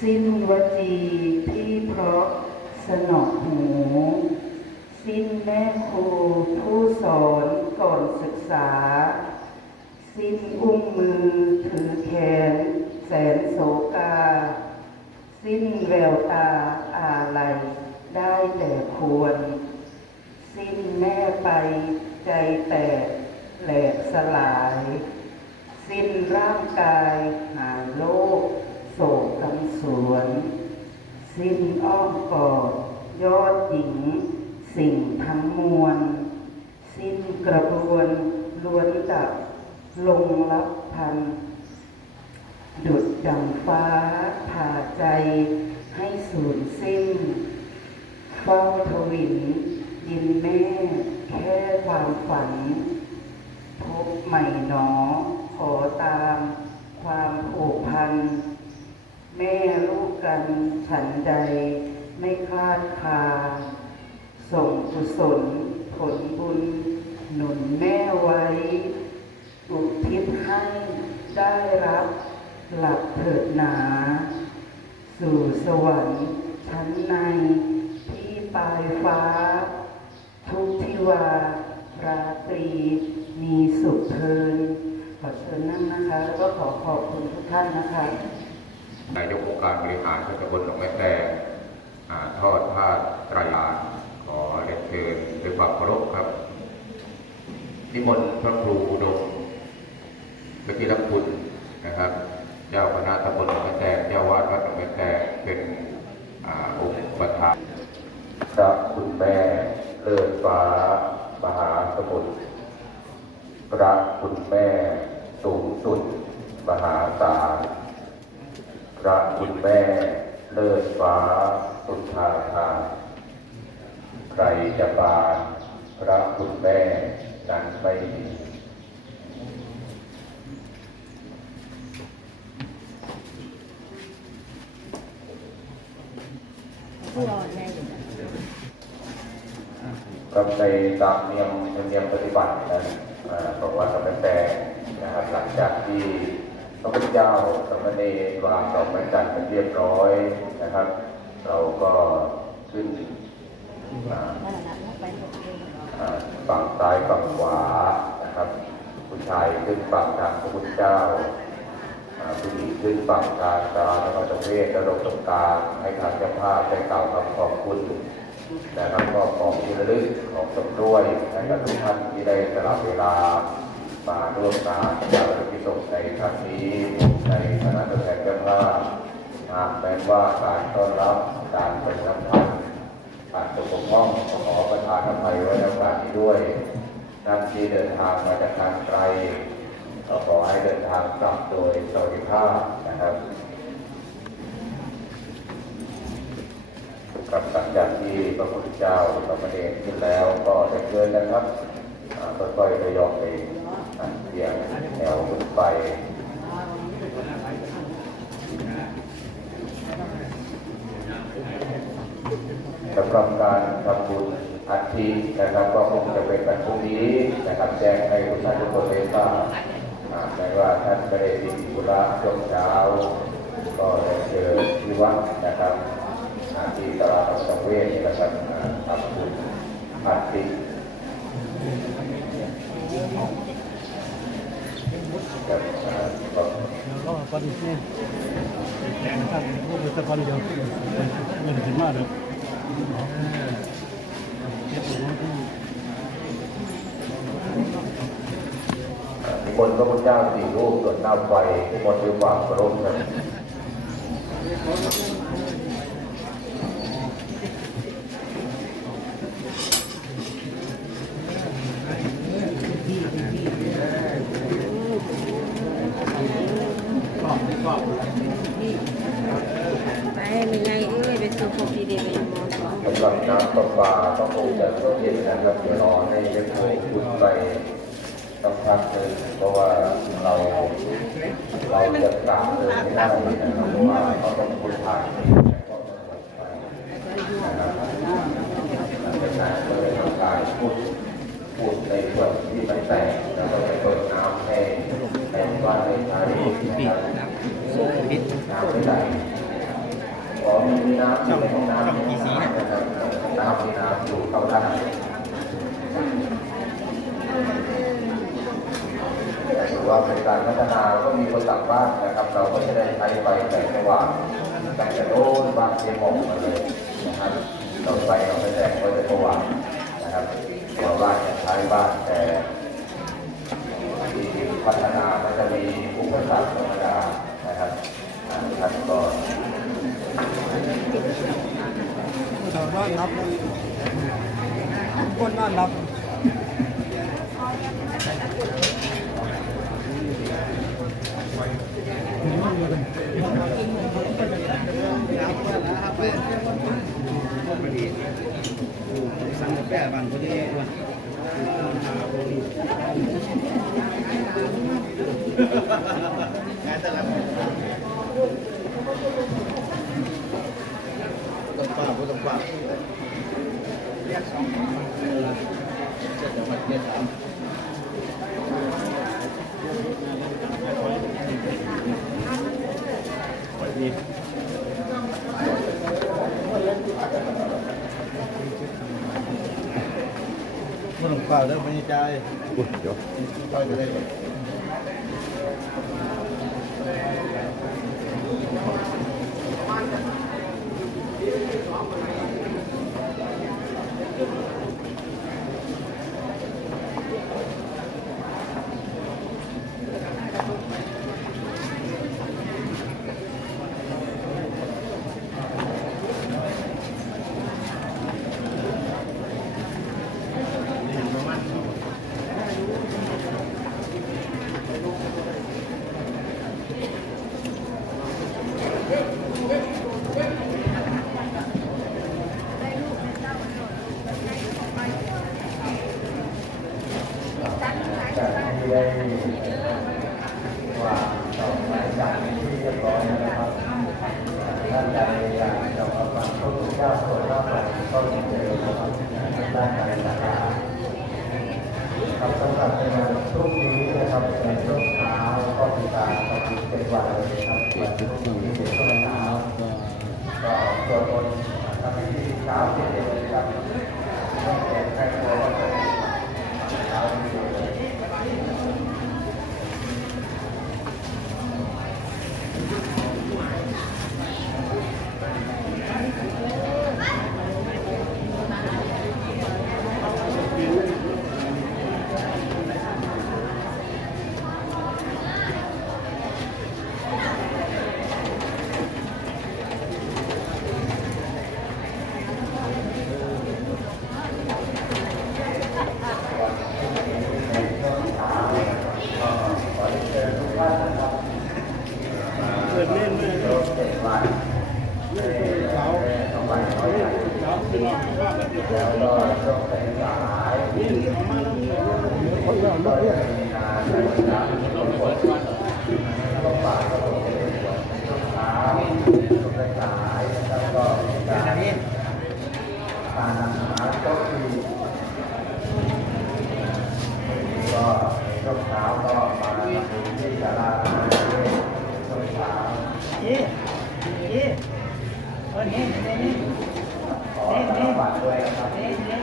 สิ้นวจีที่เพราะสนอหู สิ้นแม่ครูผู้สอนก่อนศึกษา สิ้นอุ้งมือถือแขนแสนโศกา สิ้นแววตาอาลัยได้แต่ควร สิ้นแม่ไปใจแตกแหลกสลาย สิ้นร่างกายหายโลก โศกกำสวน สิ้นอ้อมกอดยอดหญิง สิ่งทั้งมวล สิ้นกระบวนล้วนดับลงรับพัน ดุดดังฟ้าผ่าใจให้สูญสิ้นเฝ้าทวินยินแม่แค่ความฝัน พบใหม่หนอขอตามความผูกพัน แม่ลูกกันฉันใดไม่คลาดคา ส่งกุศลผลบุญ หนุนแม่ไว้อุทิศให้ได้รับหลับเถิดหนา สู่สวรรค์ชั้นในที่ปลายฟ้า ทุกทิวา ราตรีมีสุขเพลินขอเชิญนั่งนะคะ แล้วก็ขอขอบคุณทุกท่านนะคะ นายกองค์การบริหารส่วนตำบลหนองแม่แตงอ่าทอดผ้าไตรยานขอเรียนเชิญด้วยความเคารพครับ นิมนต์พระครูอุดมเมื่อกี้รับคุณนะครับ เจ้าคณะตำบลหนองแม่แตงเจ้าวาดวัดหนองแม่แตงเป็นอ่าองค์ประธานพระคุณแม่เลิศฟ้ามหาสมุทรพระคุณแม่สูงสุด มหาศาล พระคุณแม่เลิศฟ้าสุทธาทานใครจะบานพระคุณแม่นั้นไม่มีก็ในตามเนียมเนียมปฏิบัตินะบอกว่าสมัยแต่นะครับหลังจากที่ ระพุทธเจ้าสมณเณรวางดอกไม้จันทร์เป็นเรียบร้อยนะครับ เราก็ขึ้นฝั่งซ้ายฝั่งขวานะครับผู้ชายขึ้นฝั่งทางพระพุทธเจ้าผู้หญิงขึ้นฝั่งทางสาราธรรมเวทและลงตรงกลางให้ทางเจ้าภาพได้กล่าวคำขอบคุณนะครับก็ของที่ระลึกของสมด้วยให้กับทุกท่านที่ได้สละเวลา มาร่วมงานจากพิสงในครั้งนี้ในคณะตัวแทนเจ้าภาพหากแม้ว่าการต้อนรับการเประชาสัมพันธ์อาจจะปกป้องขอประทานอภัยไว้ในโอกาสนี้ด้วยท่านที่เดินทางมาจากทางไกลก็ขอให้เดินทางกลับโดยสวัสดิภาพนะครับกับหลังจากที่พระพุทธเจ้าสมณเณรขึ้นแล้วก็จะเกินนะครับค่อยๆทยอยไปอ่า เรียงแถวขึ้นไปสำหรับการทำบุญอาทิตย์นะครับก็คงจะเป็นวันพรุ่งนี้นะครับแจ้งให้ทุกท่านทุกคนได้ทราบแม้ว่าท่านไม่ได้ติดธุระช่วงเช้า ก็ได้เจอที่วัดนะครับที่ตลาดสังเวชนะครับทำบุญอา ทิตย์กับอ่าก็ก็ตอนนี้นะครับพวกตะกอนเดียวเงินถึงมากเลยนิมนต์พระพุทธเจ้าสี่รูปส่วนหน้าไฟนิมนต์ด้วยความเคารพครับ ไปไม่ไงเอ้ยไปสู่พบดีเดไปยังมอสอง สำหรับน้ำประปาก็ค งจะต้องเย็นนะครับเดี๋ยวรอให้ได้พูดคุยไปสักพักหนึ่งเพราะว่าเราเราจะกลับเลยไม่ได้นะครับเพราะว่าเขาต้องพูดผ่านนะครับก็เลยทำการพูดพูดในส่วนที่มันแตกแล้วก็ไปเปิดน้ำให้ในบ้าในไทยนะครับน้ำไม่ไหลขอมีน้ำในห้องน้ำนะครับ น้ำมีน้ำอยู่เข้าด้านถือว่าเป็นการพัฒนาก็มีคนต่างบ้านนะครับ เราก็จะได้ใช้ไฟแสงสว่างตั้งแต่โน้นบางเชียงหมองมาเลยนะครับเราไฟเราไปแสงก็จะสว่างนะครับเราบ้านจะใช้บ้านแต่ที่พัฒนามันจะมีอุปสรรคธรรมดานะครับท่านก็ เรานอนรับคนนอนรับสั่งกาแฟบางคนที่ว่าต้องป้าต้องป้า มันหลงเปล่าแล้วไม่ใจอุ้ยเดี๋ยวต้อย จะได้เปิดเล่นเลย รถเจ็ดวัน เล่นเสา ต้องไปร้อยอย่าง เสาที่นอนว่ากันอยู่ แล้วก็ช่วงสายสาย นี่เอามาแล้วเนี่ยคนเรา ก็ เลือก จะมีงานในวันจันทร์ที่ต้องฝนก็ป่าก็ต้องเป็นฝนช่วงเช้าช่วงสายสายแล้วก็มีการทานอาหารโต๊ะจีนก็ในช่วงเช้าก็มาดูที่ศาลาอาหารด้วยช่วงเช้า ยี่ยี่วันนี้นี่ ขอสวัสดีด้วยนะครับ นี่นี่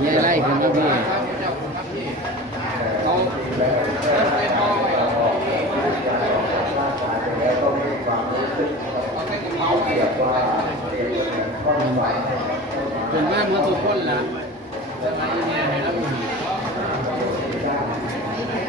มีอะไรกันครับพี่เขา เป็นบ้านมาทุกคน ละสมัยนี้ให้รับผิด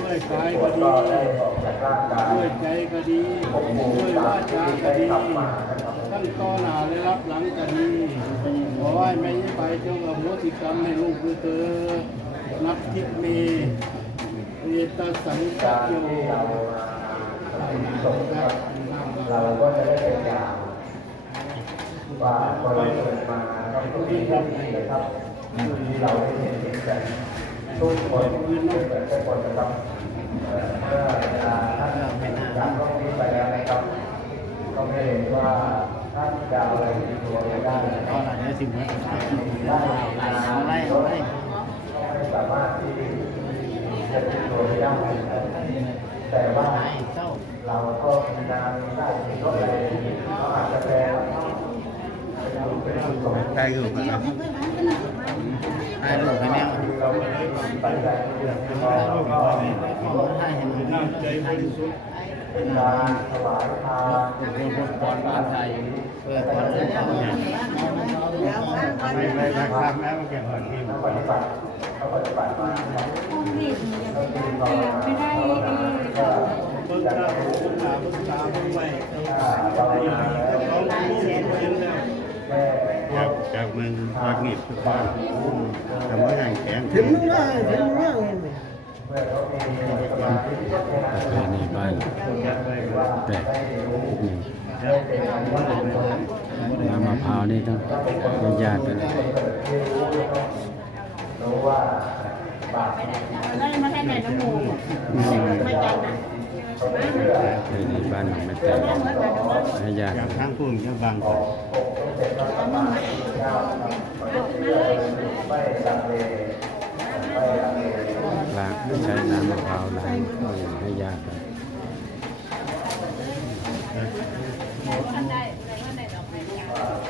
ด้วยกายก็ดีด้วยใจก็ดีด้วยวาจาก็ดีทั้งต่อหน้าและรับหลังก็ดีขอให้ไม่ไปจงอโหสิกรรมให้ลูกคือเธอนับทิพเมเวตสังกัโยเราก็จะได้เป็นอย่าง ว่าคนเราเกิดมาต้องมีหน้าที่นะครับที่เราได้เห็นเห็นกันทุกคนไม่เหมือนกันคนนะครับเมื่อท่านจากโลกนี้ไปแล้วนะครับ ก็ไม่เห็นว่าท่านจะอะไรตัวไปได้ก็รับหลายสิบเมตรได้เอาไล่เอาไล่ไม่สามารถที่จะติดตัวไปได้แต่ว่าเราก็มีการได้ที่รถอะไรเขาอาจจะแปล เป็นผู้สงฆ์ใครอยู่กันนะใครอยู่กันแน่เราไม่ได้ปัจจัยเรื่องของเราก็น้ำใจบริสุทธิ์เป็นการถวายทานก่อนบ้านไทยเพื่อก่อนเรื่ไม่ไม่รักษาแม่มาแก่หันที่ปฏิบัติเขาปฏิบัติมาก็คือเราไม่ได้เอก็เบิ่งตาเบิ่งตาเบิ่งตาเบิ่งไว้ จากจากเมืองภาคเหนือทุกบ้านทำให้แข็งถึงได้ถึงได้เมื่อเขามีสมาธิก็เป็นประเพณีบ้านแปลกนี่น้ำมะพร้าวนี่ต้องเป็นญาติกันรู้ว่าบาปได้มาแค่ไหนน้ำมูกไม่จันอะ ประเพณีบ้านหนองแม่แต่ให้ญาติจากทางพุ่นยังบางไม่ลังเลไม่ลังเลล้างใช้น้ำมะพร้าวล้างให้ญาติกัน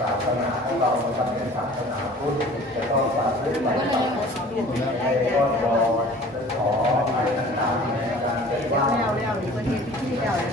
ศาสนาของเรามันเป็นศาสนาพุทธจะต้องปฏิบัติในก้อนบอลขอไปต่าในการเป็นว่าการพัฒนาญาศาสนาของเราปฏิบัติในรักษาศีลนำตั้งวัดเกิดน้ำไม่เราทุกคนนะครับก็ถวายทานกคนก็ทำเป็นนะครับการตั้งวัดเกิดไม่ได้ยา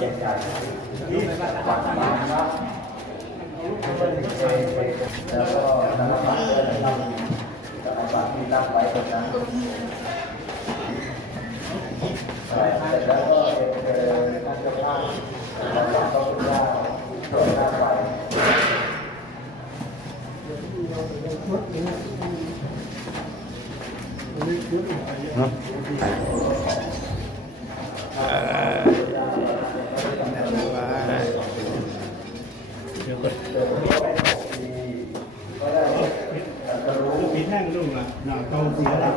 จ็ดใหญ่วันมาฆะแล้วก็นำมารด้วยนะครับนำบัตรที่รับไว้ตรงนั้น เสร็จแล้วก็เดินทางเจ้าภาพแล้วก็พระพุทธเจ้าโปรดหน้าไว้ ปีแห้งลูกอะหน้าเตาเสียละ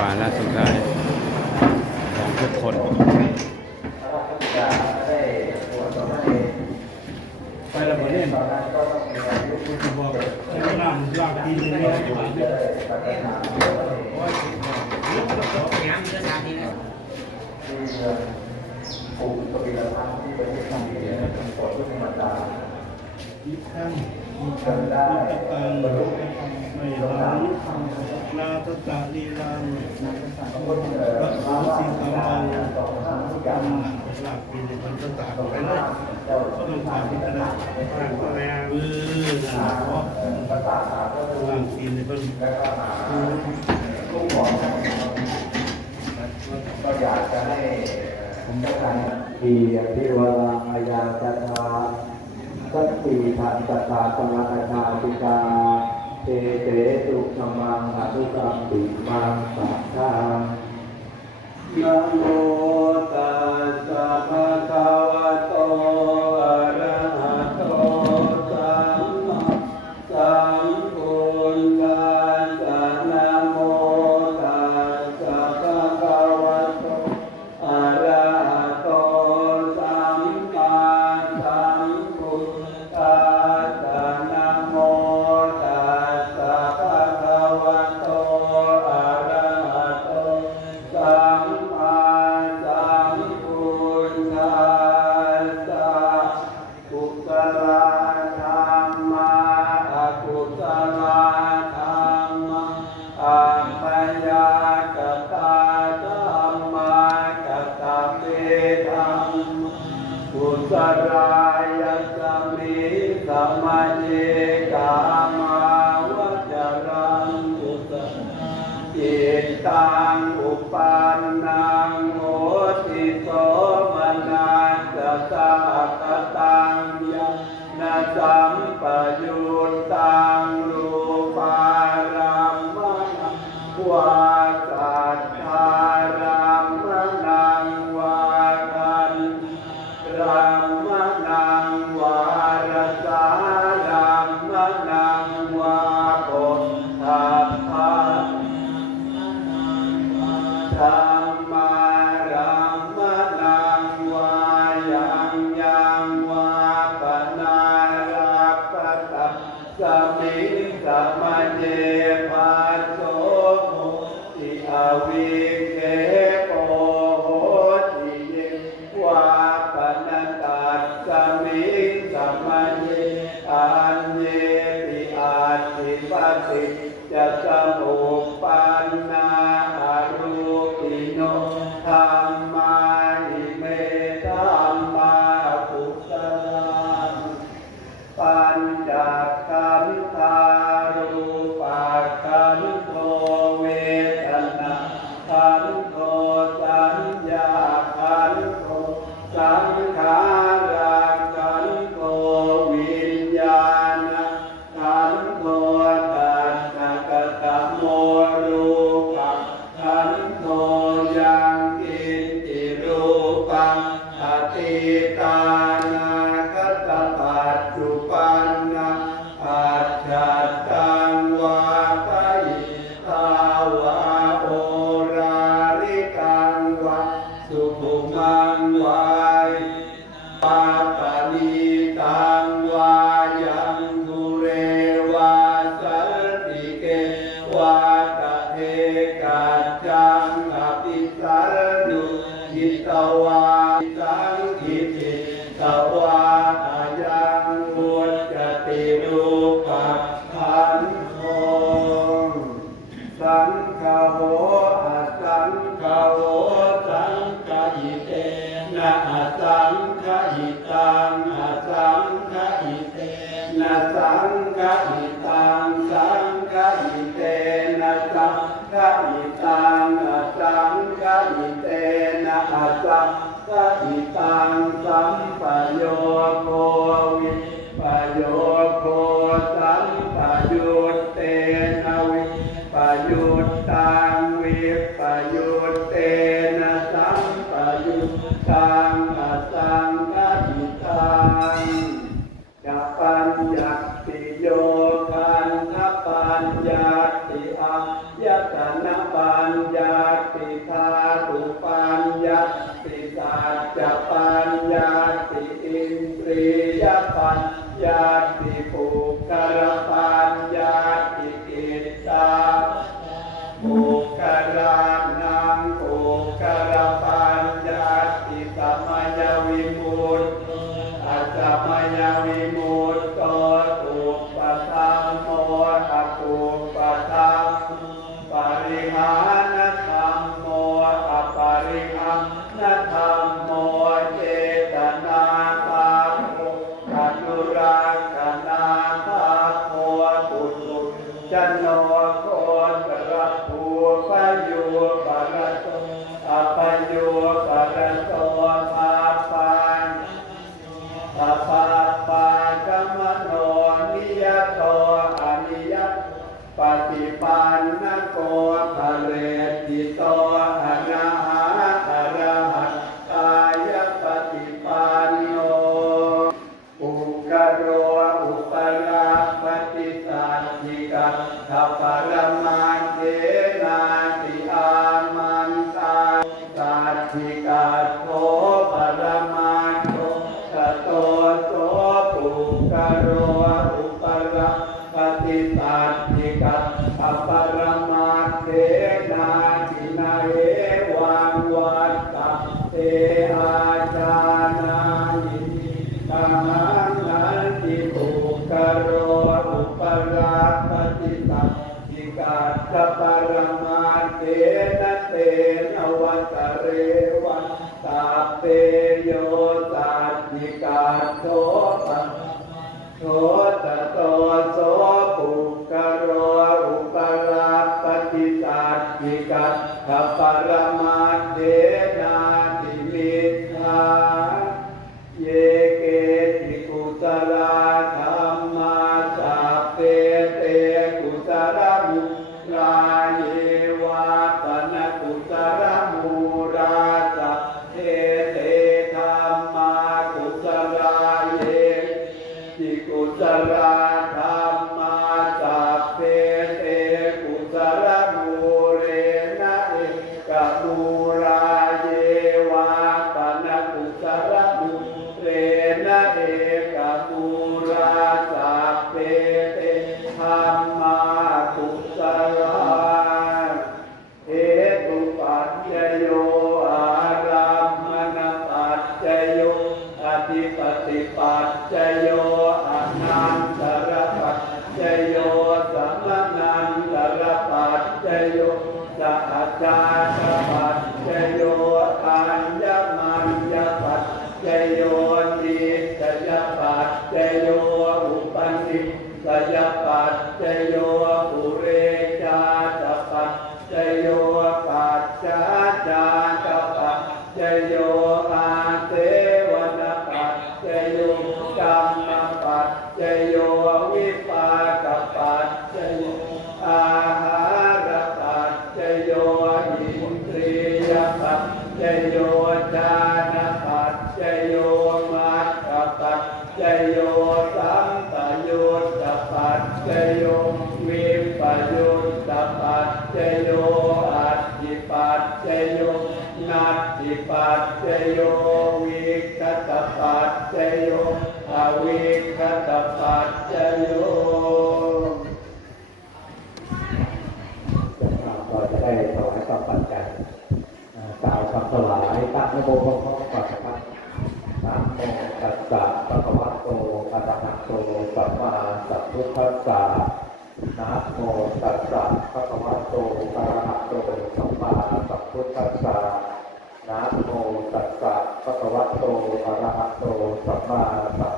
วาระสุดท้ายของทุกคน ไปแล้วมาเล่นบอกให้น้ำลากกินเนี่ยอยู่เนี่ย ปู่กบิลพัทที่เป็นที่ทำที่เป็นโปรดทุกธรรมดา อีกครั้งเดินได้ตังไม่หลังนาตตะลีลังพระพุทธเจ้าพระพระโสสิสีงสัห์มทปังงสองทุกอย่างลากกินมันก็ตาไปเลยก็ต้องทำพิจารณาเออนะเพราะภาษาก็ลากกินในเพิ่นแล้วก็หาลูกบอกก็อยากจะให้ผมต้องการทีพิวราอายาจตา สัตติทันตตาตมังนาติกาเตเตสุขมังอนุกรรมติมังสัทธานะโมตัสสะภะคะวะโต อันเนติอาทิปติจะสมุาอิตังส Ave Sangam Mante จโย สัพพุทธัสนะโมตัสสะภะคะวะโตอะระหะโตสัมมาสัพพุทธัสนะโมตัสสะภะคะวะโตอะระหะโตสัมมาสัม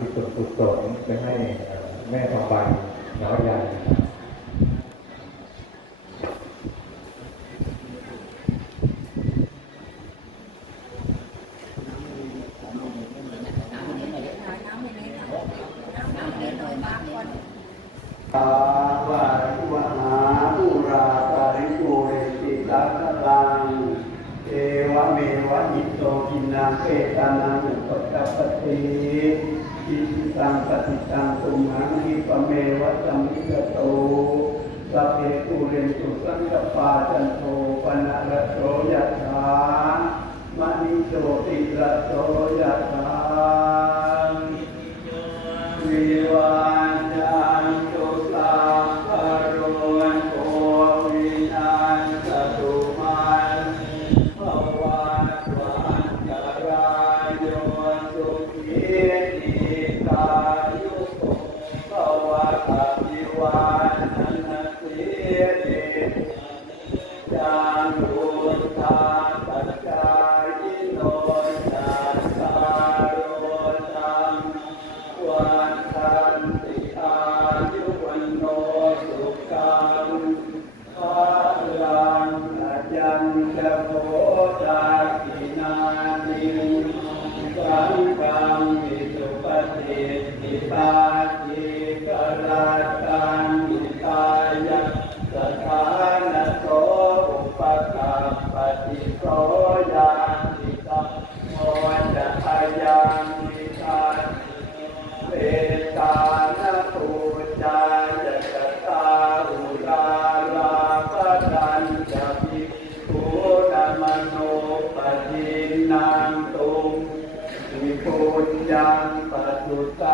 ที่สุดสุดไปให้แม่ทองใบน้อยใหญ่เอวเมวะอิโตกินนาเปตานาอุปกัปปติ ตังปฏิตังตุมหังนิปเมวะจัมมิจโตสัพเพปุเรนตุสังกปาจันโทปนะรโสยถามณิโชติระโสยถาวิวา കൊടുത്ത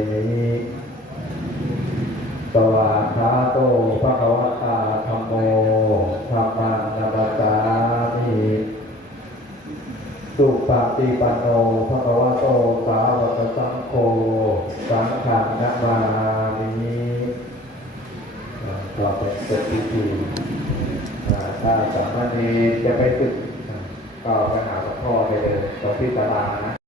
ปฏิปันโนพระกวโตสาวกสังโฆสังฆังนัมามิต่อไปเสร็จพิธีถ้าสามเณรจะไปฝึกก็ไปหาหลวงพ่อไปเลยตรงที่ตลาดนะ